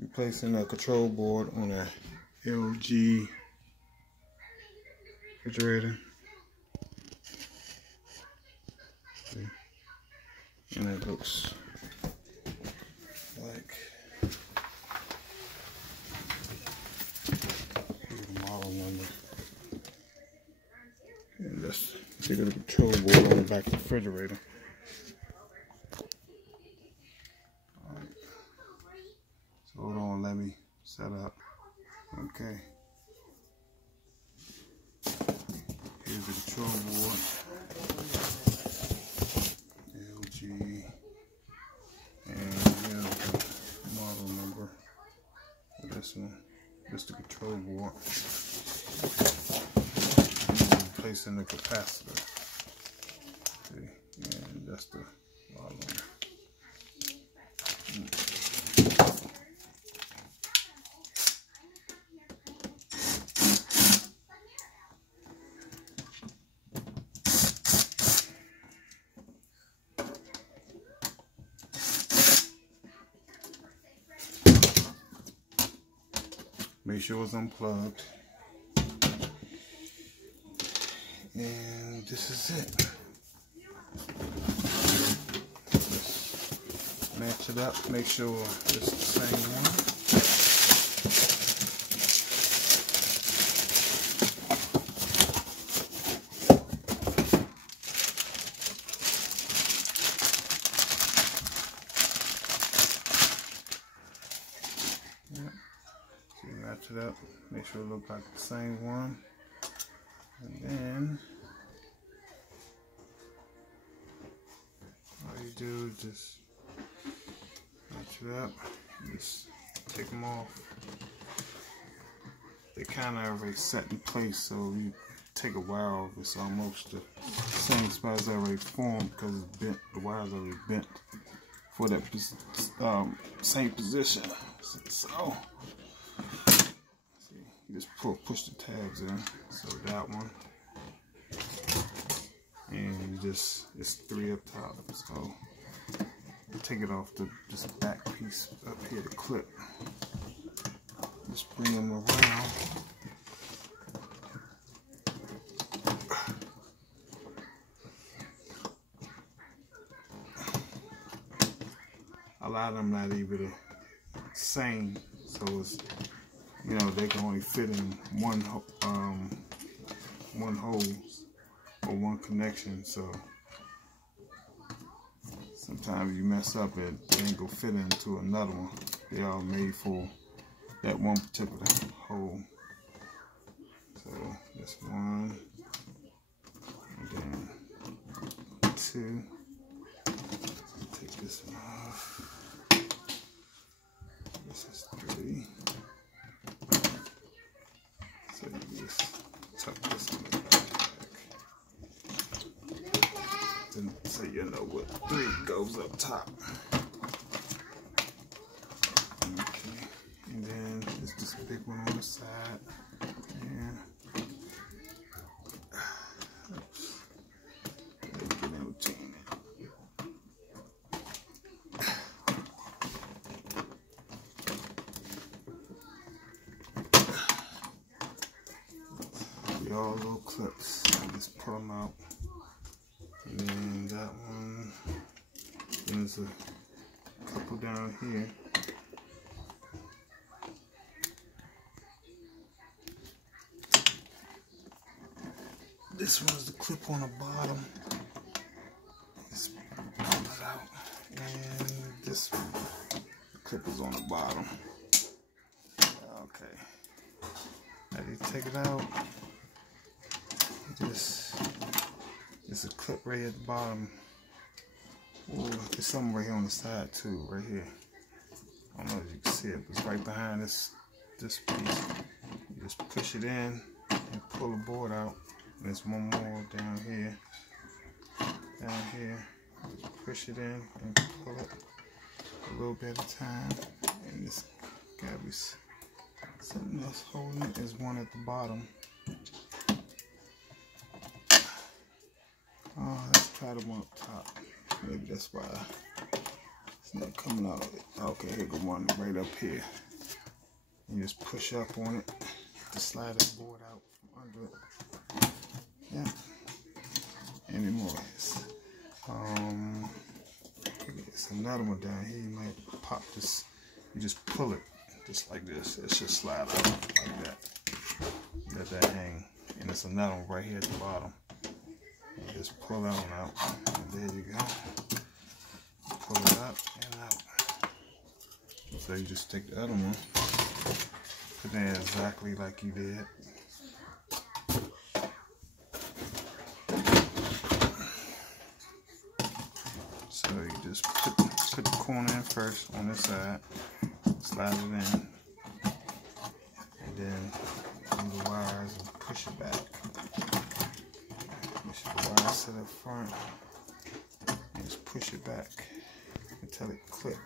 I'm placing a control board on a LG refrigerator. See? And it looks like, here's the model number. And that's the control board on the back of the refrigerator. Alright. So hold on, let me set up. Okay. Here's the control board. LG. And here's the model number for this one. This is the control board. Placing the capacitor. See? And that's the model number. Make sure it's unplugged. And this is it. Just match it up, make sure it's the same one. Match it up, make sure it looks like the same one, and then all you do is just match it up, just take them off. They kind of already set in place, so you take a wire off, it's almost the same spot as already formed because it's bent. The wire's already bent for that same position. So you just push the tabs in, so that one, and you just, it's 3 up top, so take it off this back piece up here, the clip, just bring them around, a lot of them not even the same, so it's, you know, they can only fit in one hole or one connection. So sometimes you mess up, it ain't gonna fit into another one. They all made for that one particular hole. So that's 1, and then 2. Take this one off. This is 3. So you just tuck this in the back. Then, so you know what 3 goes up top. Okay, and then there's this big one on the side. And oops. Let me get in between it. All little clips. I just pull them out. And then that one. There's a couple down here. This one's the clip on the bottom. Just pull it out. And this one, the clip is on the bottom. Okay. Now you take it out. There's a clip right at the bottom. Ooh, there's something right here on the side too, right here. I don't know if you can see it, but it's right behind this piece. You just push it in and pull the board out. And there's one more down here. Just push it in and pull it a little bit at a time. And this gotta be something else holding it. There's one at the bottom. Oh, let's try the one up top. Maybe that's why it's It's not coming out of it. Okay, here go one right up here. You just push up on it to slide the board out from under it. Yeah. Any more? It's another one down here. You might pop this. You just pull it just like this. It should slide out like that. Let that hang. And there's another one right here at the bottom. You just pull that one out. And there you go. Pull it up and out. So you just take the other one, put it in exactly like you did. So you just put the corner in first on this side, slide it in, and then do the wires and push it back. Push the wires to the front and just push it back until it clips.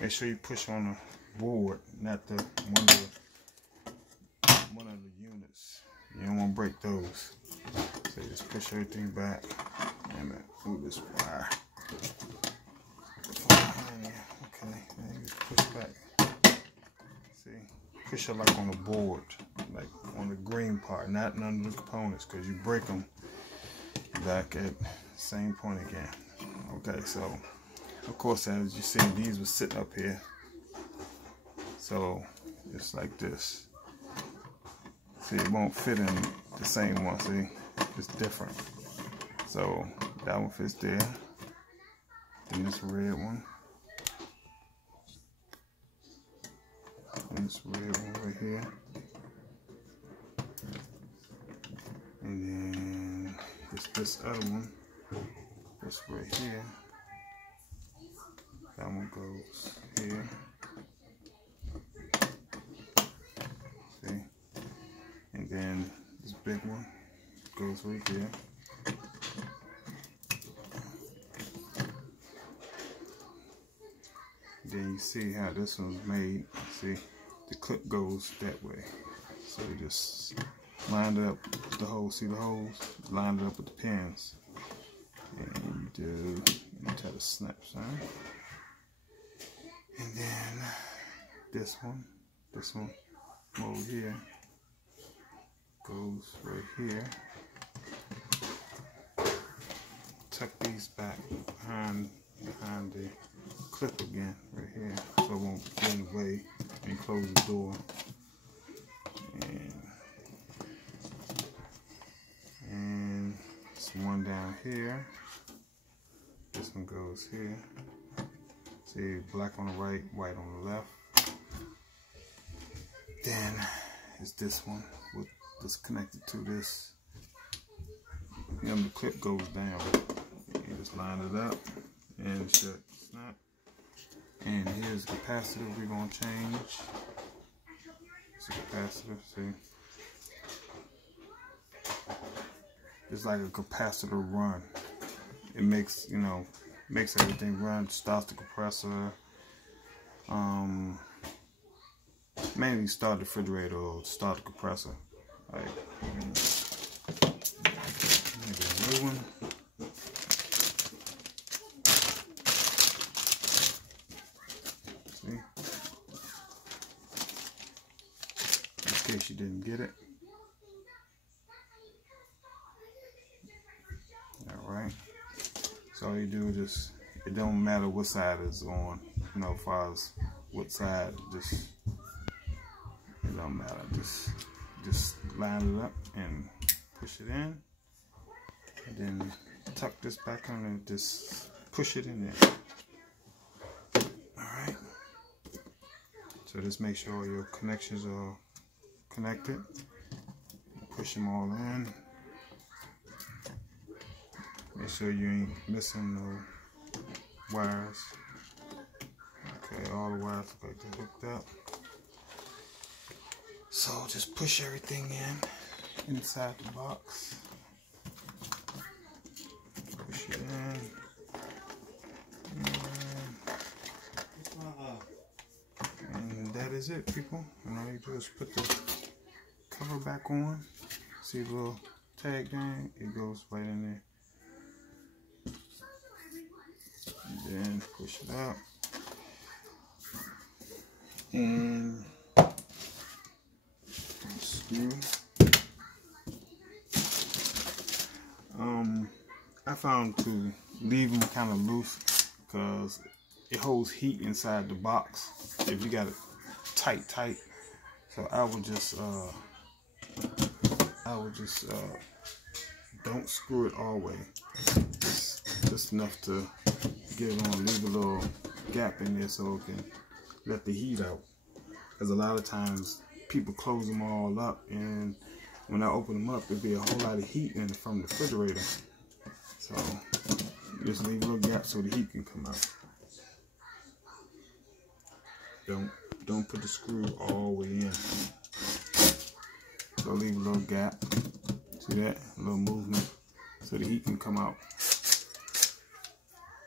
Make sure you push on the board, not the one of the units. You don't want to break those. So you just push everything back and move this wire. Okay, and you just push back. See, push it like on the board, like on the green part, not none of the components, because you break them back at the same point again. Okay, so of course, as you see, these were sitting up here. So it's like this. See, it won't fit in the same one. See, it's different. So that one fits there. And this red one. And this red one right here. And then it's this other one. This right here. That one goes here. See? And then this big one goes right there. Then you see how this one's made. See, the clip goes that way. So you just lined up the holes. See the holes? Lined it up with the pins. And you do until it snaps, huh? And then this one over here goes right here. Tuck these back behind the clip again, right here, so it won't get in the way, and close the door. And this one down here. This one goes here. See, black on the right, white on the left. Then is this one with this connected to this. Then the clip goes down. You just line it up and it should snap. And here's the capacitor we're gonna change. It's a capacitor, see. It's like a capacitor run. It makes, you know, makes everything run, starts the compressor, mainly start the refrigerator or start the compressor. Like, maybe a new one. See? In case you didn't get it. Alright. So all you do is just, it don't matter what side it's on, you know, as far as what side, just, it don't matter, just line it up and push it in, and then tuck this back on and just push it in there. Alright, so just make sure all your connections are connected, push them all in. Make sure you ain't missing no wires. Okay, all the wires look like they're hooked up. So just push everything in inside the box. Push it in. And that is it, people. And all you do is put the cover back on. See the little tag thing? It goes right in there. And then push it out. And screw. I found to leave them kind of loose because it holds heat inside the box if you got it tight. So I would just don't screw it all the way, just enough to get it on, leave a little gap in there so it can let the heat out, because a lot of times people close them all up, and when I open them up, there'll be a whole lot of heat in it from the refrigerator. So just leave a little gap so the heat can come out. Don't put the screw all the way in. So leave a little gap. See that? A little movement so the heat can come out.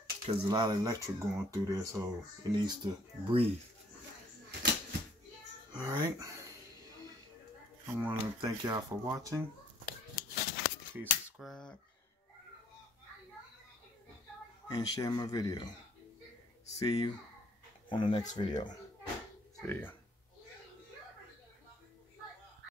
Because there's a lot of electric going through there, so it needs to breathe. Alright. I want to thank y'all for watching. Please subscribe and share my video. See you on the next video. See ya.